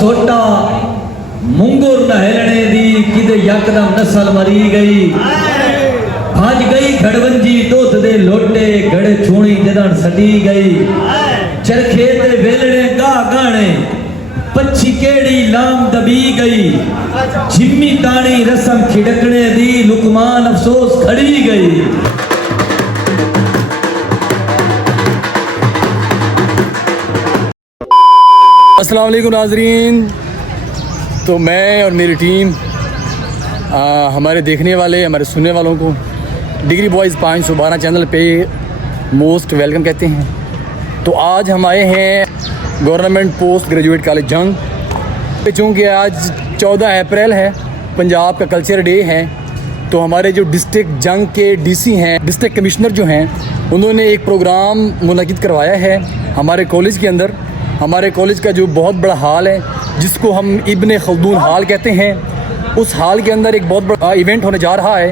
सोटा मुंगुर नहलने दी किद यकदम नस्ल मरी गई भज गई घड़वंजी दुध दे लोटे गड़े छूणी जदन सटी गई चरखे ते वेलणे गा गाने पच्छी केड़ी लाम दबी गई झिम्मी ताणी रसम खिड़कने दी लुकमान अफसोस खड़ी गई। अस्सलाम वालेकुम नाज़रीन। तो मैं और मेरी टीम हमारे देखने वाले हमारे सुनने वालों को डिग्री बॉयज़ 512 चैनल पे मोस्ट वेलकम कहते हैं। तो आज हम आए हैं गवर्नमेंट पोस्ट ग्रेजुएट कॉलेज जंग। चूँकि आज 14 अप्रैल है, पंजाब का कल्चर डे है, तो हमारे जो डिस्ट्रिक्ट जंग के डीसी हैं, डिस्ट्रिक्ट कमिश्नर जो हैं, उन्होंने एक प्रोग्राम मुनक़िद करवाया है हमारे कॉलेज के अंदर। हमारे कॉलेज का जो बहुत बड़ा हॉल है जिसको हम इब्ने खल्दून हॉल कहते हैं, उस हॉल के अंदर एक बहुत बड़ा इवेंट होने जा रहा है।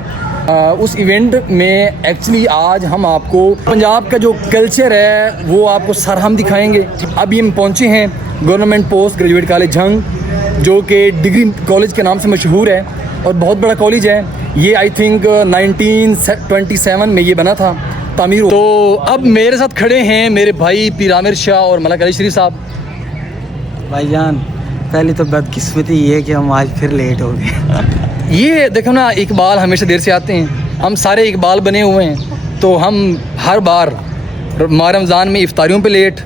उस इवेंट में एक्चुअली आज हम आपको पंजाब का जो कल्चर है वो आपको सरहम दिखाएंगे। अभी हम पहुंचे हैं गवर्नमेंट पोस्ट ग्रेजुएट कॉलेज जंग, जो कि डिग्री कॉलेज के नाम से मशहूर है और बहुत बड़ा कॉलेज है। ये आई थिंक 1927 में ये बना था तामीर। तो अब मेरे साथ खड़े हैं मेरे भाई पीर आमिर शाह और मलक अली शरीफ साहब। भाईजान पहली तो बदकिस्मती ये है कि हम आज फिर लेट हो गए। ये देखो ना, इकबाल हमेशा देर से आते हैं, हम सारे इकबाल बने हुए हैं, तो हम हर बार माह रमज़ान में इफ्तारियों पे लेट।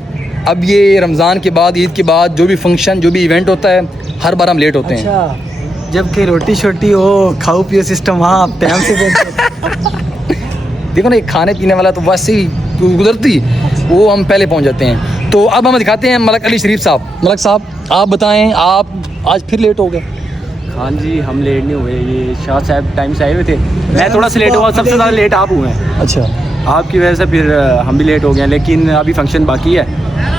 अब ये रमज़ान के बाद, ईद के बाद जो भी फंक्शन, जो भी इवेंट होता है, हर बार हम लेट होते हैं। अच्छा, जबकि रोटी शोटी हो, खाओ पियो सिस्टम वहाँ टाइम से देखो ना, एक खाने पीने वाला तो वैसे ही गुजरती, वो हम पहले पहुंच जाते हैं। तो अब हम दिखाते हैं मलक अली शरीफ साहब। मलक साहब आप बताएं, आप आज फिर लेट हो गए? हाँ जी, हम लेट नहीं हुए, ये शाह साहब टाइम से आए हुए थे, मैं थोड़ा सा लेट हुआ, सबसे ज़्यादा लेट आप हुए हैं। अच्छा, आपकी वजह से फिर हम भी लेट हो गए, लेकिन अभी फंक्शन बाकी है,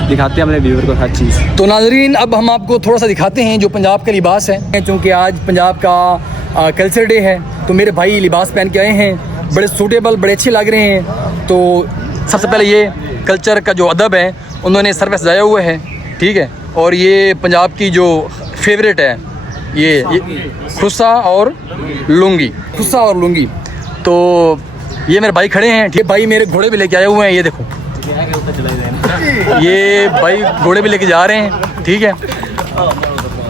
दिखाते हैं अपने व्यूअर को हर चीज़। तो नाज़रीन अब हम आपको थोड़ा सा दिखाते हैं जो पंजाब का लिबास है, क्योंकि आज पंजाब का कल्चर डे है, तो मेरे भाई लिबास पहन के आए हैं, बड़े सूटेबल, बड़े अच्छे लग रहे हैं। तो सबसे पहले ये कल्चर का जो अदब है उन्होंने सर पे सजाया हुआ है, ठीक है। और ये पंजाब की जो फेवरेट है ये खुस्सा और लुंगी, खुस्सा और लुंगी। तो ये मेरे भाई खड़े हैं, ठीक है। भाई मेरे घोड़े भी लेके आए हुए हैं, ये देखो, ये भाई घोड़े भी लेके जा रहे हैं, ठीक है।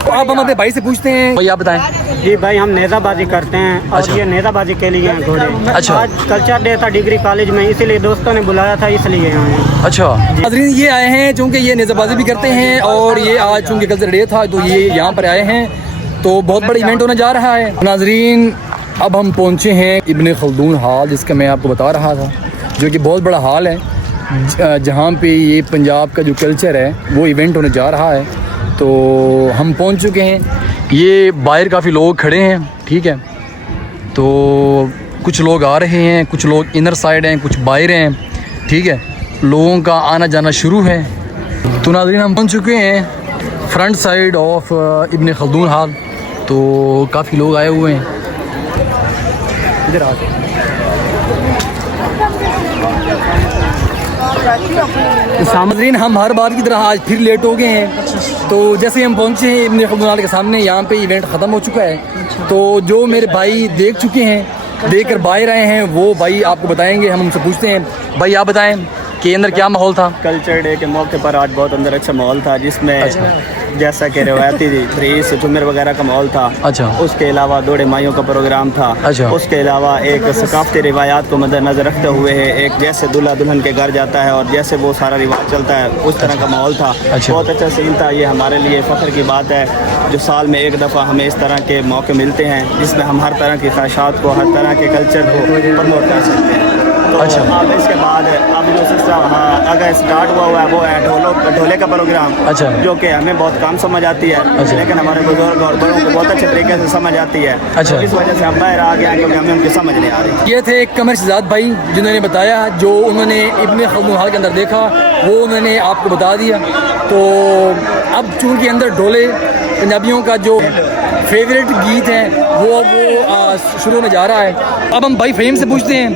तो अब हम अपने भाई से पूछते हैं, भाई आप बताएं। जी भाई, हम नेज़ाबाजी करते हैं और अच्छा। ये नेज़ाबाजी के लिए हैं घोड़े। अच्छा। आज कल्चर डे था डिग्री कॉलेज में, इसीलिए दोस्तों ने बुलाया था, इसलिए आए हैं। अच्छा, नाज़रीन ये आए हैं चूँकि ये नेज़ाबाजी भी करते हैं और ये आज चूँकि कल्चर डे था तो ये यहाँ पर आए हैं, तो बहुत बड़ा इवेंट होने जा रहा है। नाज़रीन अब हम पहुँचे हैं इब्ने खल्दून हॉल, जिसका मैं आपको बता रहा था, जो कि बहुत बड़ा हॉल है जहाँ पे ये पंजाब का जो कल्चर है वो इवेंट होने जा रहा है। तो हम पहुँच चुके हैं, ये बाहर काफ़ी लोग खड़े हैं, ठीक है। तो कुछ लोग आ रहे हैं, कुछ लोग इनर साइड हैं, कुछ बाहर हैं, ठीक है। लोगों का आना जाना शुरू है। तो नाज़रीन हम पहुँच चुके हैं front side of Ibne Khaldun hall, तो काफ़ी लोग आए हुए हैं इधर आके। नाज़रीन हम हर बार की तरह आज फिर लेट हो गए हैं। तो जैसे हम पहुंचे हैं इब्ने खल्दून हॉल के सामने, यहाँ पे इवेंट ख़त्म हो चुका है। तो जो मेरे भाई देख चुके हैं, देख कर बाहर आए हैं, वो भाई आपको बताएंगे। हम उनसे पूछते हैं, भाई आप बताएं कि अंदर क्या माहौल था? कल्चर डे के मौके पर आज बहुत अंदर अच्छा माहौल था, जिसमें जैसा कि रवायती ड्रेस झूमर वगैरह का माहौल था। अच्छा। उसके अलावा दौड़े माइयों का प्रोग्राम था। अच्छा। उसके अलावा एक सकाफती रिवायात को मद्देनजर रखते हुए है, एक जैसे दूल्हा दुल्हन के घर जाता है और जैसे वो सारा रिवाज चलता है, उस तरह का माहौल था। अच्छा। बहुत अच्छा सीन था। ये हमारे लिए फ़ख्र की बात है जो साल में एक दफ़ा हमें इस तरह के मौके मिलते हैं, जिसमें हम हर तरह की ख्वाहिशात को, हर तरह के कल्चर को प्रमोट कर सकते हैं। तो अच्छा। अब इसके बाद अब जो सिस्टम अगर स्टार्ट हुआ है वो है ढोले का प्रोग्राम। अच्छा। जो कि हमें बहुत कम समझ आती है। अच्छा। लेकिन हमारे बुजुर्ग और बड़ों को बहुत अच्छे तरीके से समझ आती है। अच्छा। इस वजह से हम बाहर आ गए क्योंकि हमें उनकी समझ नहीं आ रही। ये थे कमर शहजाद भाई जिन्होंने बताया, जो उन्होंने इब्ने खल्दून हॉल के अंदर देखा वो उन्होंने आपको बता दिया। तो अब चूँकि अंदर ढोले पंजाबियों का जो फेवरेट गीत है वो शुरू होने जा रहा है। अब हम भाई फ़हीम से पूछते हैं।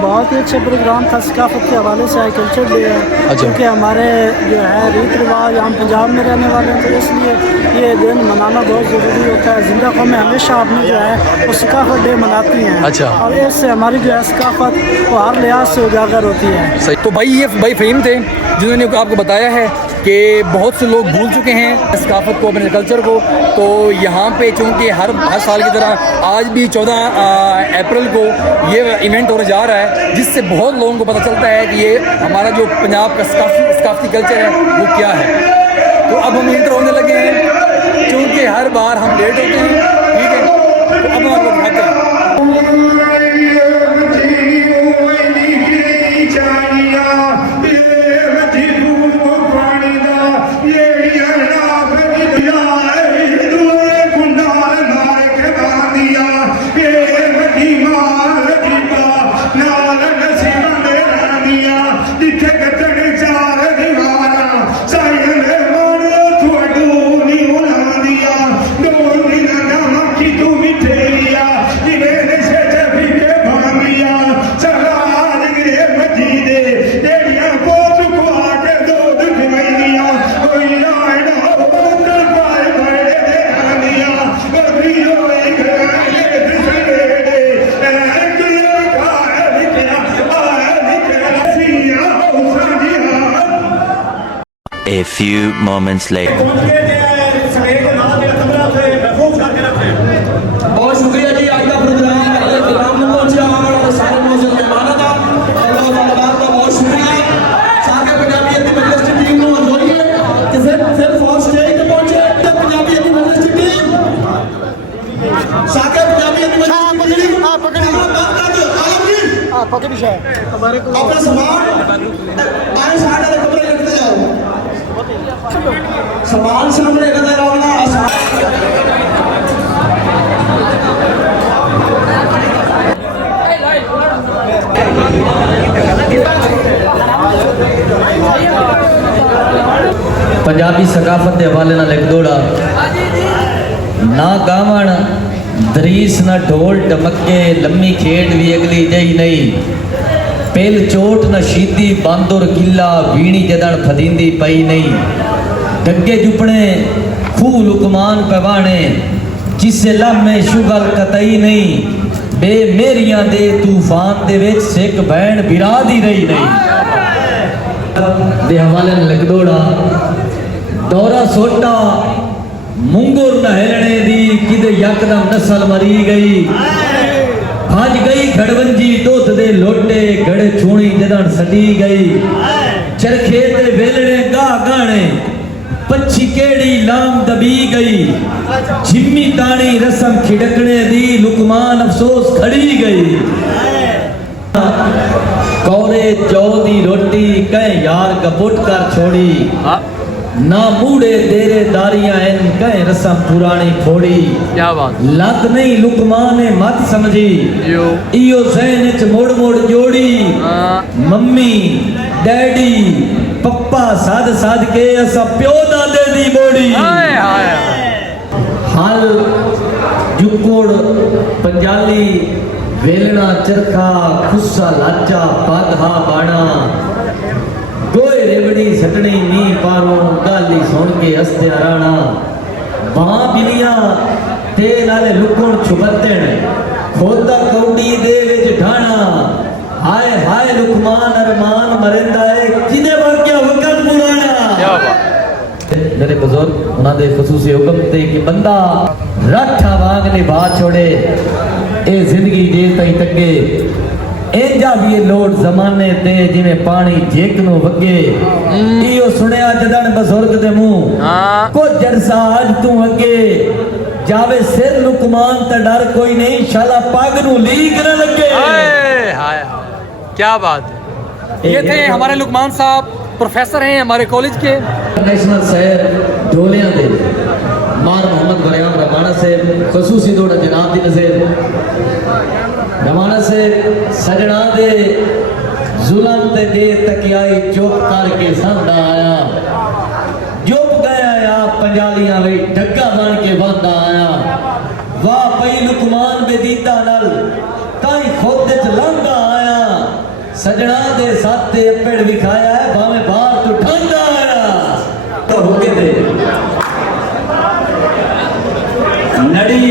बहुत ही अच्छा प्रोग्राम था, सकाफत के हवाले से कल्चर डे है। अच्छा। क्योंकि हमारे जो है रीत रिवाज, हम पंजाब में रहने वाले हैं, तो इसलिए ये दिन मनाना बहुत ज़रूरी होता है। जिंदा कौमें हमेशा अपनी जो है वो सकाफत डे मनाती हैं। अच्छा। और इससे हमारी जो है सकाफत वो हर लिहाज से उजागर होती है। सही। तो भाई ये भाई फ़हीम थे जिन्होंने आपको बताया है कि बहुत से लोग भूल चुके हैं सकाफत को, अपने कल्चर को। तो यहाँ पे चूँकि हर साल की तरह आज भी 14 अप्रैल को ये इवेंट होने जा रहा है, जिससे बहुत लोगों को पता चलता है कि ये हमारा जो पंजाब का सकाफती कल्चर है वो क्या है। तो अब हम इंटर होने लगे हैं, चूँकि हर बार हम लेट होते हैं, ठीक है। तो अब हम आपको दिखाते हैं। A few moments later. बहुत शुक्रिया जी, आज का प्रोग्राम पहुंचा हमारे सारे मौजूद मेहमानों का अल्लाह ताला का बहुत शुक्रिया। सारे पंजाबी मजलिस की टीम को जोड़िए कि सिर्फ ऑन स्टेज पे पहुंचे पंजाबी मजलिस की टीम, सारे पंजाबी मजलिस की टीम आप पकड़ी पकड़ी शायद हमारे को अपना सामान आए सारे कमरे लेके जाओ, सामान सामने रखना रहना आसान। पंजाबी सकाफत के हवाले नाल एक दौड़ा ना गावण दरीस ना ढोल टमके, लम्मी खेड भी अगली जई नहीं, पेल चोट न शीदी बांदुर किला, वीणी जदन फदींदी पई नहीं, डगे जुपने खूह लुकमान पवाने, जिसे लम्हे शुगल कतई नहीं, बे मेरियां दे तूफान दे विच सिख भैन बिरादी रही नहीं। दे हवाले लग दौड़ा दौरा सोटा मुंगुर नहलने दी किदे यकदम नस्ल मरी गई, भज गई खड़वंजी दोत दे लोटे, गड़े छूणी जदन सटी गई, चरखे दे वेलणे गा गाने, पच्छी केड़ी लाम दबी गई, झिम्मी ताणी रसम खिड़कने दी, लुकमान अफसोस खड़ी गई, कौरे जौ दी रोटी कह यार कपुट कर छोड़ी, ना मूड़े तेरे दारियां इन कह रसम पुरानी फोड़ी। क्या बात। लत नहीं लुकमान ने मत समझी, इयो ज़हन च मोड़ मोड़ जोड़ी, मम्मी डैडी पप्पा साध साध के असा प्यो दादे दी बोड़ी। हल जुकोड़ पंजाली वेलना चरखा खुस्सा लाचा पाधा बाणा, गोए रेवड़ी सटनी नी पारों गाली सुन के हस्ते राणा, बां बिलियां ते नाले लुकण छुपतण, खोदा कौड़ी दे विच ढाणा, हाय हाय लुकमान अरमान मरिंदा है किने वाक्या वक्त पुराना। मेरे बुजुर्ग उन्होंने खसूसी हुक्म थे कि बंदा राठा वांग निभा छोड़े ए जिंदगी जे तई तके, एजा भी लोड जमाने ते जिवें पानी झेक नु वगे, इयो सुनिया जदन बुजुर्ग दे मुंह को जरसा आज तू अगे, जावे सिर लुकमान ते डर कोई नहीं, शाला पग नु लीक न लगे। हाय क्या बात है। ये थे हमारे लुकमान साहब, प्रोफेसर हैं हमारे कॉलेज के। नेशनल शहर ढोलियां दे मार मोहम्मद बरियाम रवाना से खसूसी दौड़ा जनाब दी नज़र रवाना से सजना दे जुल्म ते दे तकियाई चुप करके संदा आया, चुप गया या पंजालियां वे ढक्का बन के बंदा आया, वाह पई लुकमान बेदीदा नाल ताई खुद च लंघा आया सजना दे साथे पेड़ विखाया है भाਵੇਂ बाहर तो ठंडा आया तो होके दे नड़ी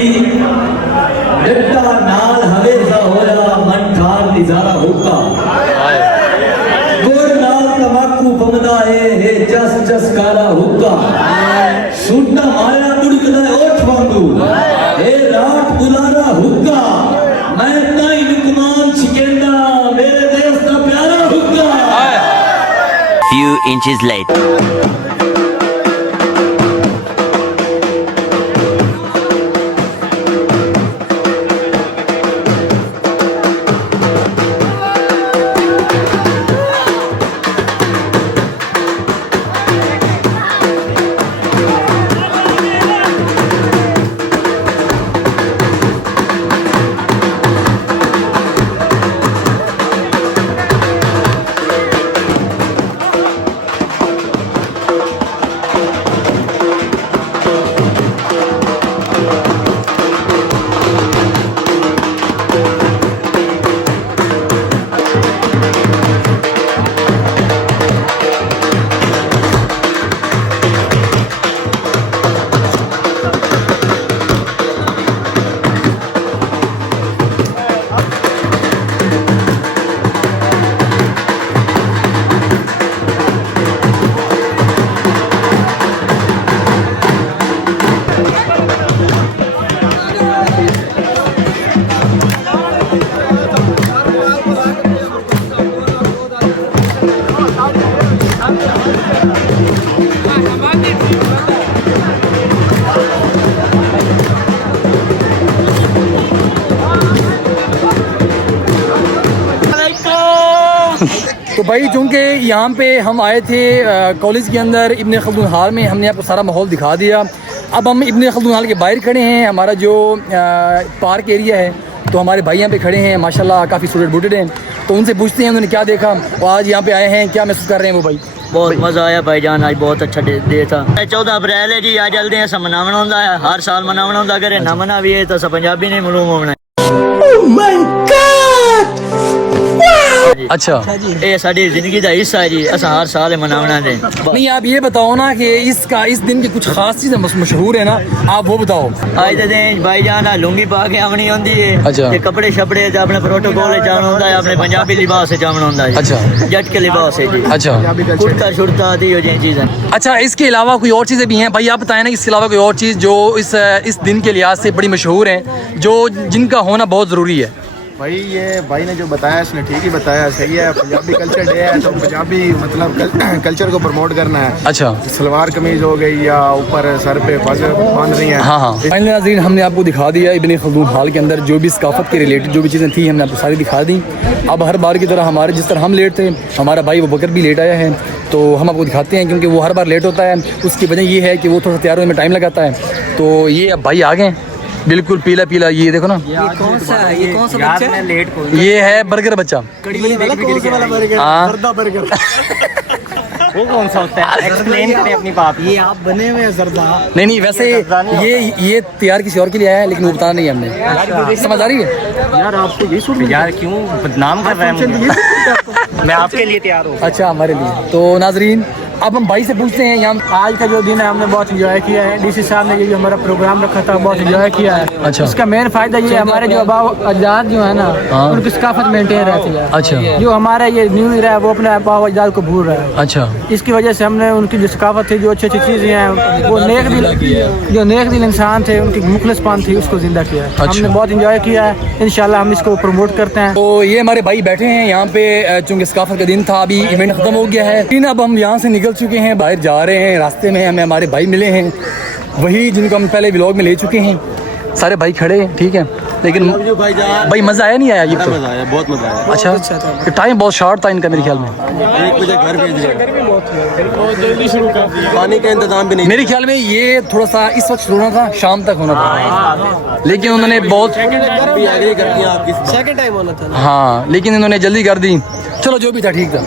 डिट्टा नाल हवेसा होया मन ठार निजारा हुक्का गुड़ नाल तमाकू बमदा है जस जस कारा हुक्का सूटा माया बुड़कदा ओठ वांगू ए रात बुलारा हुक्का मैं ताई नुकमान शिकेंदा मेरे देश दा प्यारा हुक्का Few inches later. तो भाई चूँकि यहाँ पे हम आए थे कॉलेज के अंदर इब्न खल्दून हाल में, हमने आपको सारा माहौल दिखा दिया। अब हम इब्न खल्दून हाल के बाहर खड़े हैं, हमारा जो पार्क एरिया है, तो हमारे भाई यहाँ पे खड़े हैं माशाल्लाह, काफ़ी स्टूडेंट बूटेड हैं, तो उनसे पूछते हैं उन्होंने क्या देखा और आज यहाँ पे आए हैं, क्या महसूस कर रहे हैं वो भाई। बहुत मज़ा आया भाईजान, आज बहुत अच्छा डे था। 14 अप्रैल है जी, आज जल्दी अस मनावना होंदा है, हर साल मनावना होंदा, अगर ना मना भी है तो सब पंजाबी ने मालूम होना। अच्छा, ये साडी जिंदगी का हिस्सा है जी, अस हर साल मनावना दे। नहीं आप ये बताओ ना कि इस दिन की कुछ खास चीज़ें मशहूर है ना, आप वो बताओ। आज के दिन भाईजान लुंगी पा के आवनी होंदी है, अच्छा। ते कपड़े शपड़े ते अपने प्रोटोकॉल जाना होंदा है, अपने पंजाबी लिबास से जाना होंदा है। अच्छा। जट के लिबास है जी। अच्छा। कुर्ता शुर्ता दी हो जी चीज़ें। अच्छा, इसके अलावा कोई और चीज़ें भी हैं भाई, आप बताएं ना, इसके अलावा कोई और चीज़ जो इस दिन के लिहाज से बड़ी मशहूर है, जो जिनका होना बहुत ज़रूरी है। भाई ये भाई ने जो बताया इसने ठीक ही बताया, सही है। पंजाबी कल्चर डे है तो पंजाबी मतलब कल्चर को प्रमोट करना है। अच्छा। सलवार कमीज हो गई या ऊपर सर पे बांध रही है। हाँ हाँ, फाइनली नाज़रीन हमने आपको दिखा दिया इब्न खल्दून हाल के अंदर जो भी सकाफत के रिलेटेड जो भी चीज़ें थी हमने आपको सारी दिखा दी। अब हर बार की तरह हमारे जिस तरह हम लेट थे, हमारा भाई वो बकर भी लेट आया है, तो हम आपको दिखाते हैं, क्योंकि वो हर बार लेट होता है। उसकी वजह ये है कि वो थोड़ा तैयार होने में टाइम लगाता है। तो ये अब भाई आ गए, बिल्कुल पीला पीला, ये देखो ना, ये कौन सा बच्चा है? लेट ये है बर्गर बच्चा। हाँ, वो कौन सा होता है? एक्सप्लेन करें अपनी बात। ये आप बने हुए हैं जर्दा? नहीं वैसे ये तैयार किसी और के लिए आया है, लेकिन वो बताना नहीं हमने। समझ आ रही है यार, आपको ये सुन यार क्यों बदनाम कर रहे हैं? मैं आपके लिए तैयार हूँ। अच्छा, हमारे लिए। तो नाजरीन अब हम भाई से पूछते हैं, यहाँ आज का जो दिन है हमने बहुत इंजॉय किया है। डीसी साहब ने ये जो हमारा प्रोग्राम रखा था बहुत इंजॉय किया है। अच्छा। इसका मेन फायदा ये है, हमारे जो अजाद जो है ना, हाँ। उनकी सकाफत मेंटेन रहती है। अच्छा। जो हमारा ये न्यू ईयर है वो अपने अजाद को भूल रहा है। अच्छा। इसकी वजह से हमने उनकी जो सकाफत थी, जो अच्छी अच्छी चीज़ें हैं, वो नेक दिल इंसान थे, उनकी मुखलिसपन थी, उसको जिंदा किया है। अच्छा। हमने बहुत इंजॉय किया है, इंशाल्लाह हम इसको प्रमोट करते हैं। तो ये हमारे भाई बैठे हैं यहाँ पे, चूँकि सकाफत का दिन था, अभी इवेंट खत्म हो गया है, लेकिन अब हम यहाँ से निकल चुके हैं, बाहर जा रहे हैं। रास्ते में हमें हमारे भाई मिले हैं, वही जिनको हम पहले व्लॉग में ले चुके हैं। सारे भाई खड़े हैं, ठीक है, लेकिन भाई मज़ा आया नहीं आया? ये तो मजा आया, बहुत मजा आया। अच्छा, टाइम बहुत शॉर्ट था इनका मेरे ख्याल में। 1 बजे घर भेज दिया, पानी का इंतजाम भी नहीं। मेरे ख्याल में ये थोड़ा सा इस वक्त शुरू होना था, शाम तक होना था, लेकिन उन्होंने बहुत सेकंड टाइम होना था। हाँ, लेकिन इन्होंने जल्दी कर दी। चलो जो भी था ठीक था।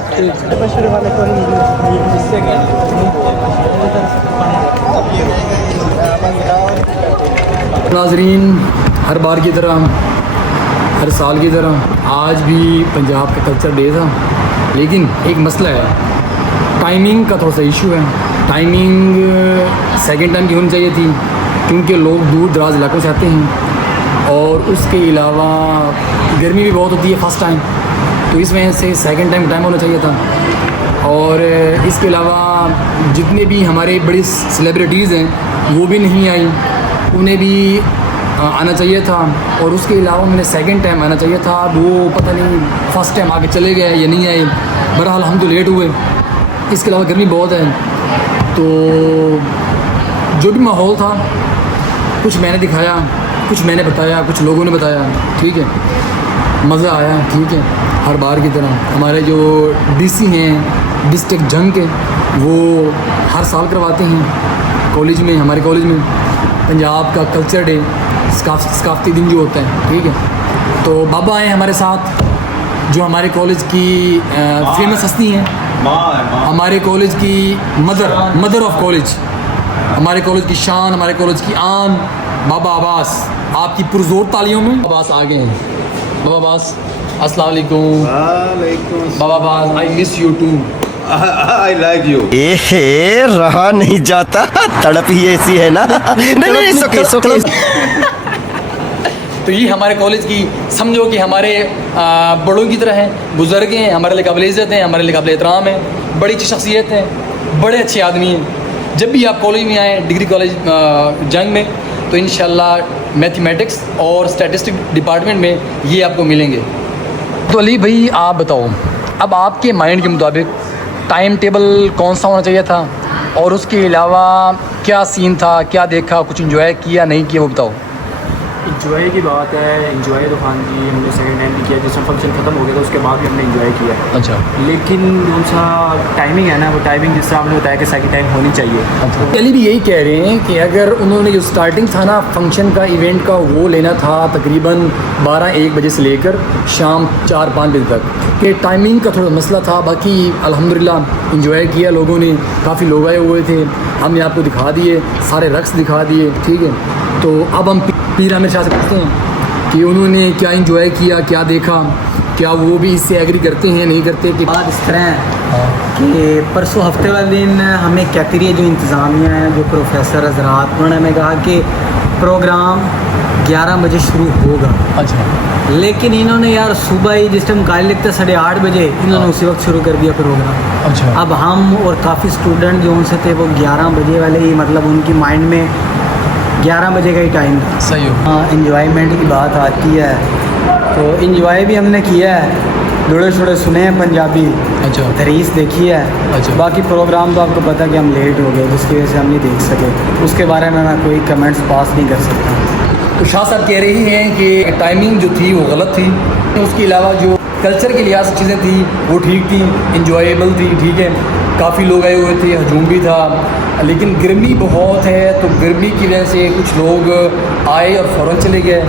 नाजरीन हर बार की तरह, हर साल की तरह आज भी पंजाब का कल्चर डे था, लेकिन एक मसला है, टाइमिंग का थोड़ा सा इशू है। टाइमिंग सेकंड टाइम की होनी चाहिए थी, क्योंकि लोग दूर दराज इलाकों से आते हैं और उसके अलावा गर्मी भी बहुत होती है फर्स्ट टाइम, तो इस वजह से सेकंड टाइम होना चाहिए था। और इसके अलावा जितने भी हमारे बड़ी सेलिब्रिटीज़ हैं वो भी नहीं आई, उन्हें भी आना चाहिए था। और उसके अलावा मैंने सेकंड टाइम आना चाहिए था, वो पता नहीं फर्स्ट टाइम आके चले गए या नहीं आए, बहरहाल हम तो लेट हुए। इसके अलावा गर्मी बहुत है, तो जो भी माहौल था कुछ मैंने दिखाया, कुछ मैंने बताया, कुछ लोगों ने बताया, ठीक है, मज़ा आया, ठीक है। हर बार की तरह हमारे जो डीसी हैं डिस्ट्रिक्ट जंग के, वो हर साल करवाते हैं कॉलेज में, हमारे कॉलेज में पंजाब का कल्चर डे, सकाफती दिन जो होता है, ठीक है। तो बाबा आए हमारे साथ, जो हमारे कॉलेज की फेमस हस्ती हैं, हमारे कॉलेज की मदर ऑफ कॉलेज, हमारे कॉलेज की शान, हमारे कॉलेज की आन, बाबा अब्बास। आपकी पुरजोर तालियों में अब्बास आ गए हैं। बाबा अब्बास अस्सलाम वालेकुम। Baba Abbas I miss you too. I like you. एहे रहा नहीं जाता, तड़प ही ऐसी है ना। नहीं सुखी तो ये हमारे कॉलेज की समझो कि हमारे बड़ों की तरह हैं, बुजुर्ग हैं, हमारे लिए काबिल इज़्ज़त हैं, हमारे लिए काबिल एहतराम हैं, बड़ी अच्छी शख्सियत हैं, बड़े अच्छे आदमी हैं। जब भी आप कॉलेज में आएँ, डिग्री कॉलेज जंग में, तो इंशाल्लाह मैथमेटिक्स और स्टैटिस्टिक डिपार्टमेंट में ये आपको मिलेंगे। तो अली भाई आप बताओ, अब आपके माइंड के मुताबिक टाइम टेबल कौन सा होना चाहिए था, और उसके अलावा क्या सीन था, क्या देखा, कुछ एंजॉय किया नहीं किया, वो बताओ। इंजॉय की बात है, इंजॉय तो खान जी हमने सेकंड टाइम भी किया, जैसे फंक्शन ख़त्म हो गया था उसके बाद भी हमने इंजॉय किया। अच्छा, लेकिन कौन सा टाइमिंग है ना, वो टाइमिंग जिससे आपने बताया कि सेकंड टाइम होनी चाहिए। अच्छा, अली भी यही कह रहे हैं कि अगर उन्होंने जो स्टार्टिंग था ना फंक्शन का, इवेंट का, वो लेना था तकरीबन 12-1 बजे से लेकर शाम 4-5 बजे तक, कि टाइमिंग का थोड़ा मसला था। बाकी अल्हम्दुलिल्लाह इंजॉय किया लोगों ने, काफ़ी लोग आए हुए थे, हमने आपको दिखा दिए, सारे रक्स दिखा दिए, ठीक है। तो अब हम पीर आमिर शाह से पूछते हैं कि उन्होंने क्या इंजॉय किया, क्या देखा, क्या वो भी इससे एग्री करते हैं, नहीं करते। कि बात इस तरह है कि परसों हफ्ते वाले दिन हमें कैटेरिया जो इंतज़ामिया है, जो प्रोफेसर हजरात, उन्होंने हमें कहा कि प्रोग्राम 11 बजे शुरू होगा। अच्छा, लेकिन इन्होंने यार सुबह ही जिस टाइम काले लगता 8:30 बजे, इन्होंने उसी वक्त शुरू कर दिया प्रोग्राम। अच्छा, अब हम और काफ़ी स्टूडेंट जो उनसे थे, वो 11 बजे वाले ही, मतलब उनकी माइंड में 11 बजे का ही टाइम था। सही हो। हाँ, इंजॉयमेंट की बात आती है तो इंजॉय भी हमने किया है, जोड़े छोड़े सुने हैं पंजाबी, अच्छा, तरीस देखी है। अच्छा, बाकी प्रोग्राम तो आपको पता है कि हम लेट हो गए, जिसकी वजह से हम नहीं देख सके, उसके बारे में मैं कोई कमेंट्स पास नहीं कर सकता। तो शाह साहब कह रही हैं कि टाइमिंग जो थी वो गलत थी, उसके अलावा जो कल्चर के लिहाज से चीज़ें थी वो ठीक थी, इंजॉयबल थी, ठीक है। काफ़ी लोग आए हुए थे, हजूम भी था, लेकिन गर्मी बहुत है, तो गर्मी की वजह से कुछ लोग आए और फ़ौरन चले गए,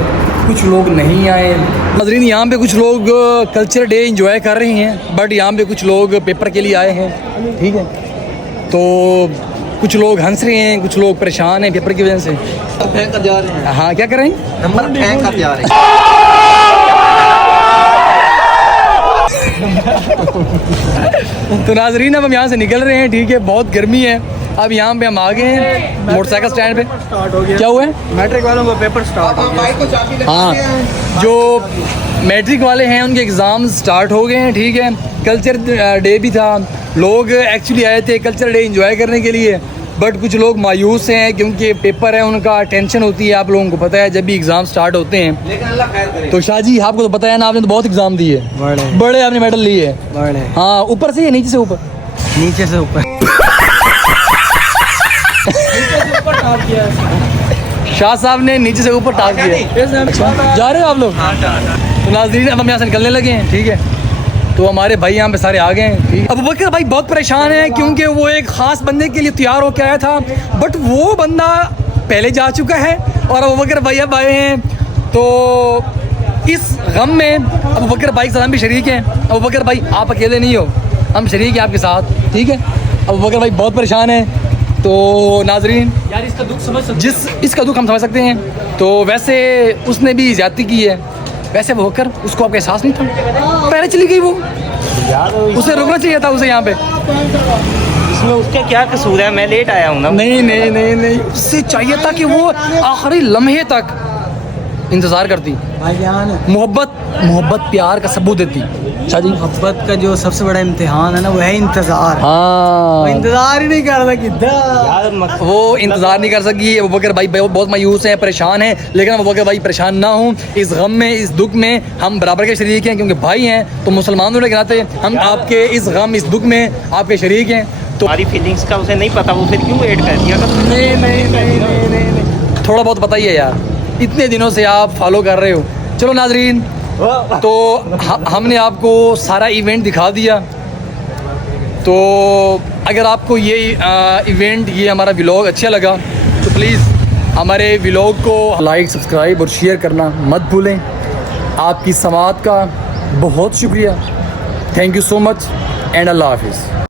कुछ लोग नहीं आए। नाज़रीन, यहाँ पे कुछ लोग कल्चर डे इंजॉय कर रहे हैं, बट यहाँ पे कुछ लोग पेपर के लिए आए हैं, ठीक है। तो कुछ लोग हंस रहे हैं, कुछ लोग परेशान हैं पेपर की वजह से। फेंक कर जा रहे हैं। हाँ, क्या कर रहे हैं? नंबर फेंक कर जा रहे हैं। तो नाजरीन अब हम यहाँ से निकल रहे हैं, ठीक है, बहुत गर्मी है। अब यहाँ पे हम आ गए हैं मोटरसाइकिल स्टैंड पे। स्टार्ट हो गया, क्या हुआ है? मैट्रिक वालों को पेपर स्टार्ट हो गया। हाँ, जो मैट्रिक वाले हैं उनके एग्ज़ाम स्टार्ट हो गए हैं, ठीक है। कल्चर डे भी था, लोग एक्चुअली आए थे कल्चर डे इंजॉय करने के लिए, बट कुछ लोग मायूस हैं क्योंकि पेपर है उनका, टेंशन होती है। आप लोगों को पता है जब भी एग्ज़ाम स्टार्ट होते हैं। तो शाह जी आपको तो पता है ना, आपने तो बहुत एग्ज़ाम दिए, बड़े आपने मेडल लिए। हाँ, ऊपर से या नीचे से ऊपर? नीचे से ऊपर। शाह साहब ने नीचे से ऊपर टाँग दिया। अच्छा, जा रहे हो आप लोग? तो नाज़रीन अब हम यहाँ से निकलने लगे हैं, ठीक है। तो हमारे भाई यहाँ पे सारे आ गए हैं, ठीक है। अब बकर भाई बहुत परेशान है क्योंकि वो एक ख़ास बंदे के लिए तैयार होकर आया था, बट वो बंदा पहले जा चुका है और अब बकर भाई अब आए हैं। तो इस गम में अब बकर भाई के साथ हम भी शरीक हैं। अब बकर भाई आप अकेले नहीं हो, हम शरीक हैं आपके साथ, ठीक है। अब बकर भाई बहुत परेशान है तो नाजरीन यार इसका दुख समझ सकते इसका दुख हम समझ सकते हैं। तो वैसे उसने भी ज्यादती की है, वैसे वो होकर उसको आपका एहसास नहीं था, पहले चली गई वो, उसे रुकना चाहिए था उसे यहाँ पे। इसमें उसका क्या कसूर है, मैं लेट आया हूँ ना। नहीं नहीं नहीं नहीं, उससे चाहिए था कि वो आखिरी लम्हे तक इंतज़ार करती, भाईजान मोहब्बत प्यार का सबूत देती। अच्छा जी, मोहब्बत का जो सबसे बड़ा इम्तिहान है ना वो है इंतज़ार। हाँ, वो इंतज़ार ही नहीं कर सकती, वो इंतज़ार नहीं कर सकी। अबू बकर भाई बहुत मायूस हैं, परेशान हैं, लेकिन अबू बकर भाई परेशान ना हों, इस गम में इस दुख में हम बराबर के शरीक हैं, क्योंकि भाई हैं। तो मुसलमानों के नाते हम आपके इस गम इस दुख में आपके शरीक हैं। तो हमारी फीलिंग्स का उसे नहीं पता, वो फिर क्यों वेट कर दिया? नहीं नहीं नहीं नहीं नहीं, थोड़ा बहुत बताइए यार, इतने दिनों से आप फॉलो कर रहे हो। चलो नाजरीन, तो हमने आपको सारा इवेंट दिखा दिया। तो अगर आपको ये इवेंट, ये हमारा व्लॉग अच्छा लगा तो प्लीज़ हमारे व्लॉग को लाइक, सब्सक्राइब और शेयर करना मत भूलें। आपकी समाअत का बहुत शुक्रिया। Thank you so much and अल्लाह हाफिज़।